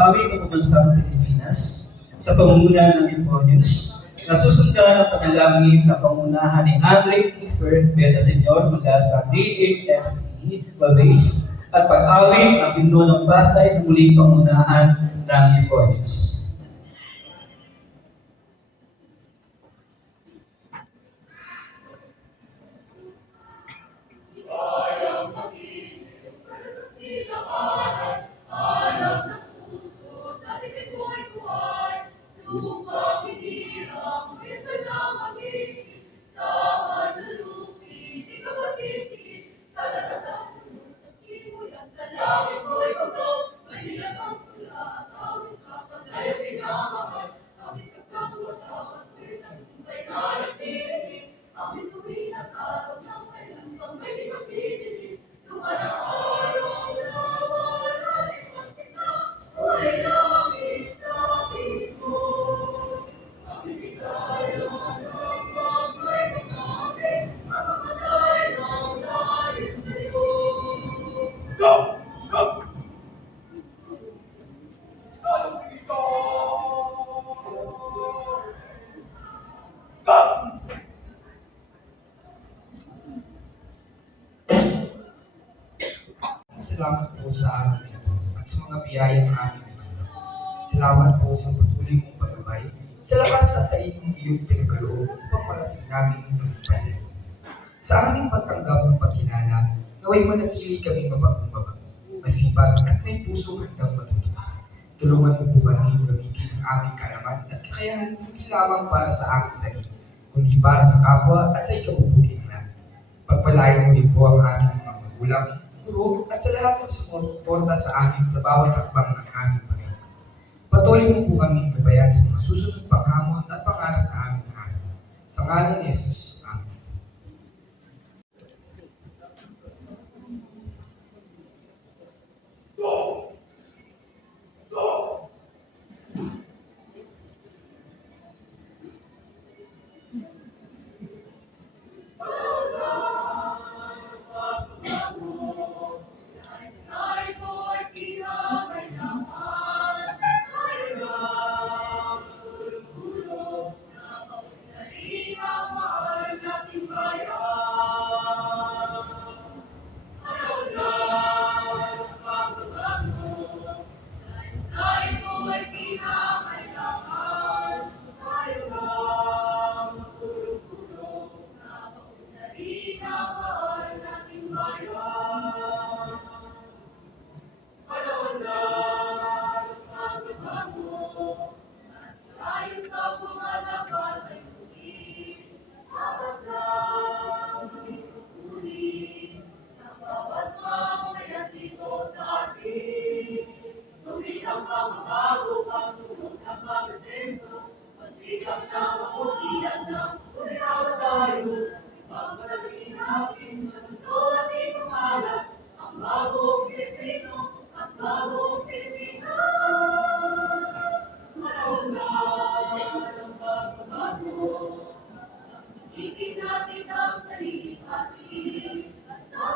pag-awi ng pambansang Pilipinas sa pamumuno ng Eponius, nasusundan ang panalangin na pangunahan ni Andre Kiefer Villaseñor mula sa DASC Valles at pag-awi ang himno ng Pasay na muling pangunahan ng Eponius. Salamat po sa araw nito at sa mga biyayang aming nabigyan. Salamat po sa patuloy mong paggabay, sa lakas at taimong iyong pinagkaloob upang marating namin ang tagumpay. Sa aming pagtanggap ng pagkilala, naway manatili kami mabagong-babago, masipag at may puso handang matuto. Tulungan mo po kami gamitin ang aming kaalaman at kakayahan hindi lamang para sa aming sarili, kundi para sa kapwa at sa ikabubuti ng lahat. Pagpalain mo din po ang aming mga magulang, guro at sa lahat ng sumuporta sa amin sa bawat hakbang ng aming pagay. Patuloy mo po kami gabayan sa mga susunod pang hamon at pangarap na aming nahanap. Sa ngalan ni Jesus. Amen.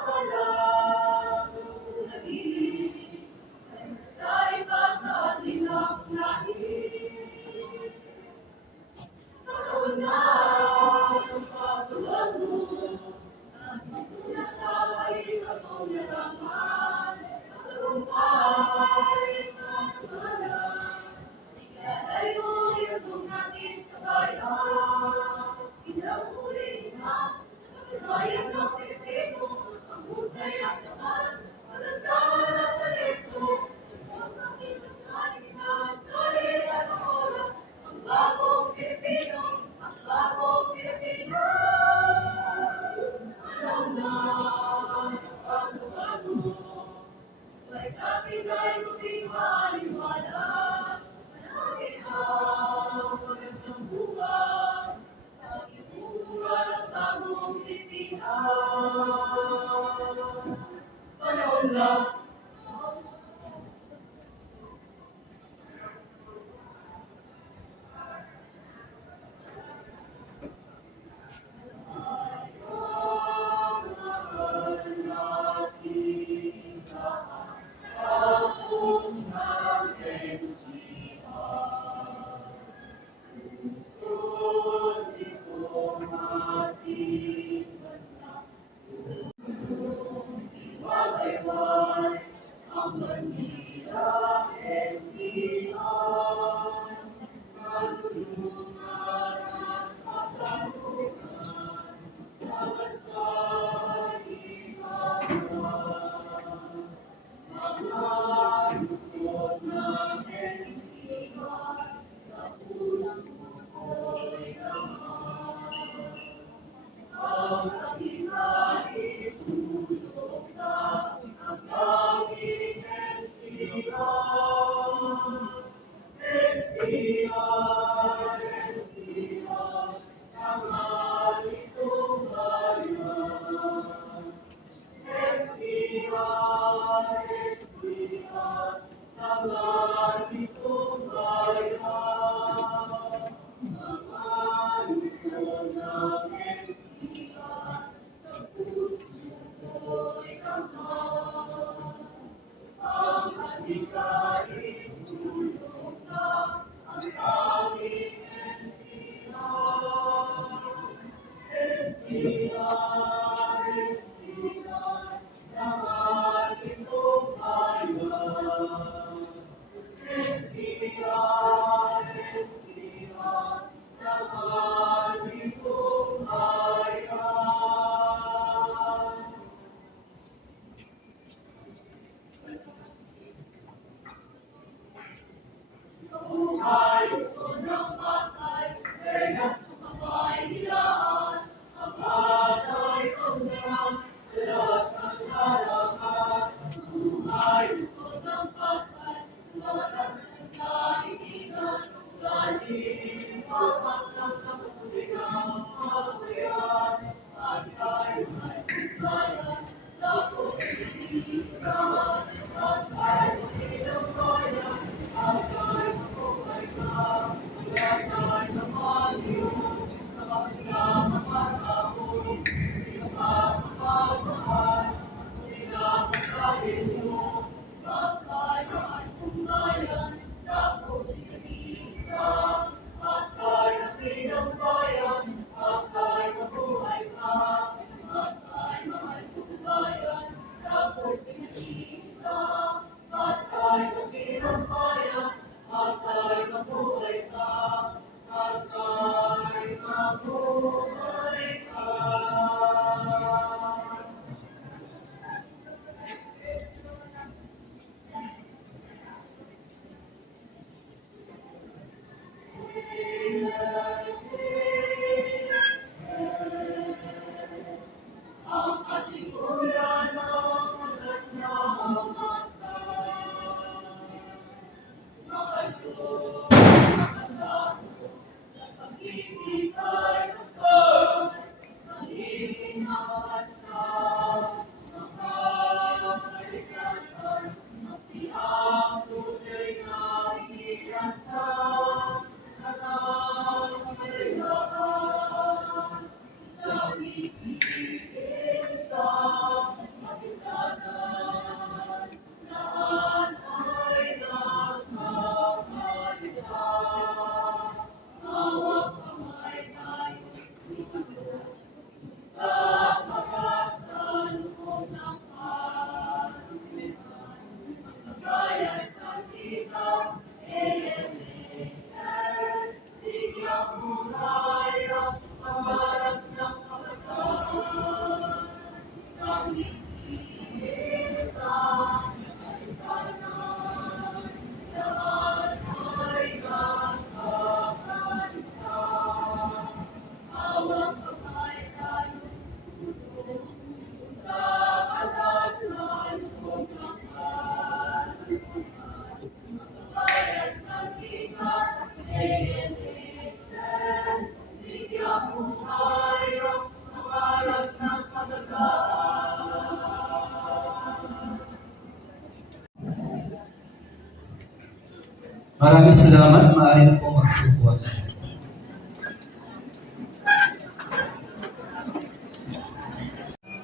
Maraming salamat. Maaari na po magsupot.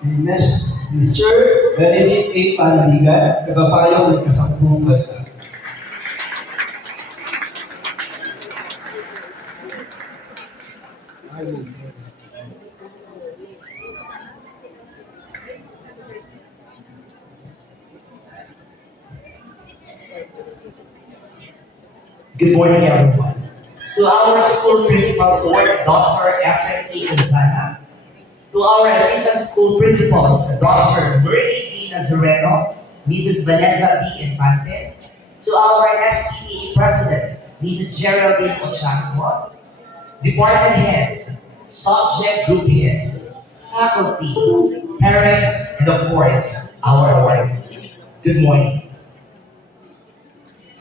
Next, Mr. Benedict A. Panaligan, tagapayo ng kasampung balita. Good morning, everyone. To our school principal board, Dr. Efren A. Gonzaga. To our assistant school principals, Dr. Bernie D. Nazareno, Mrs. Vanessa B. Infante. To our SPA president, Mrs. Geraldine Ochaco. Department heads, subject group heads, faculty, parents, and of course, our awardees. Good morning.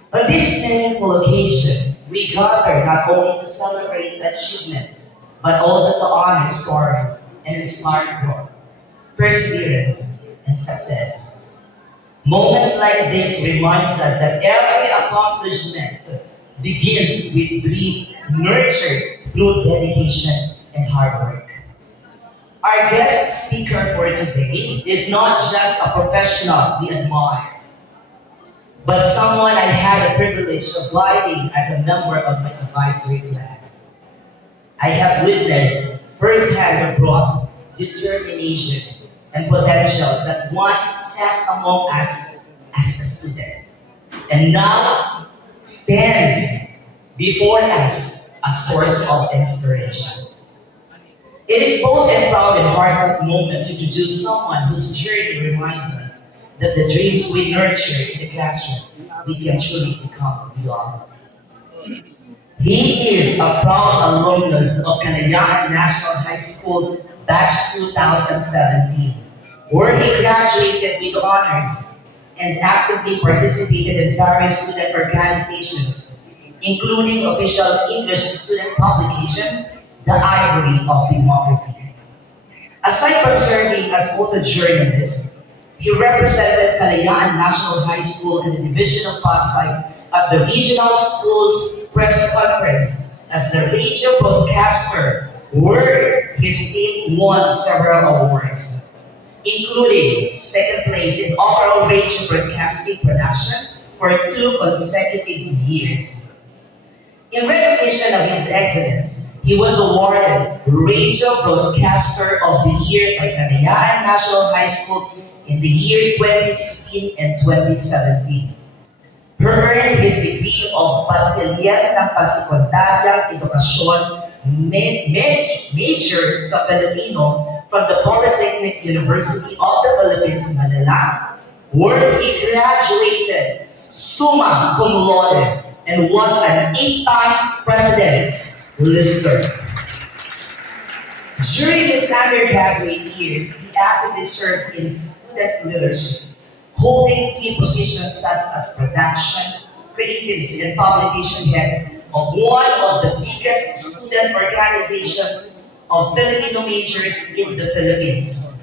On this meaningful occasion, we gather not only to celebrate achievements, but also to honor stories and inspire growth, perseverance, and success. Moments like this reminds us that every accomplishment begins with dream nurtured through dedication and hard work. Our guest speaker for today is not just a professional we admire, but someone I had the privilege of guiding as a member of my advisory class. I have witnessed firsthand the growth, determination, and potential that once sat among us as a student, and now stands before us a source of inspiration. It is both a proud and heartfelt moment to introduce someone whose journey reminds us that the dreams we nurture in the classroom, we can truly become reality. He is a proud alumnus of Kalayaan National High School Batch 2017, where he graduated with honors and actively participated in various student organizations, including official English student publication, The Ivory of Democracy. Aside from serving as photojournalist, he represented Kalayaan National High School in the Division of Pasay at the Regional Schools Press Conference as the radio broadcaster, where his team won several awards, including second place in overall radio broadcasting production for 2 consecutive years. In recognition of his excellence, he was awarded Radio Broadcaster of the Year by Kalayaan National High School in the year 2016 and 2017. He earned his degree of Bachiller ng Pansekundaryang Edukasyon major sa Filipino from the Polytechnic University of the Philippines, Manila, where he graduated summa cum laude and was an 8-time President's Lister. During his undergraduate years, he actively served in student leadership, holding key positions such as production, creatives, and publication head of one of the biggest student organizations of Filipino majors in the Philippines,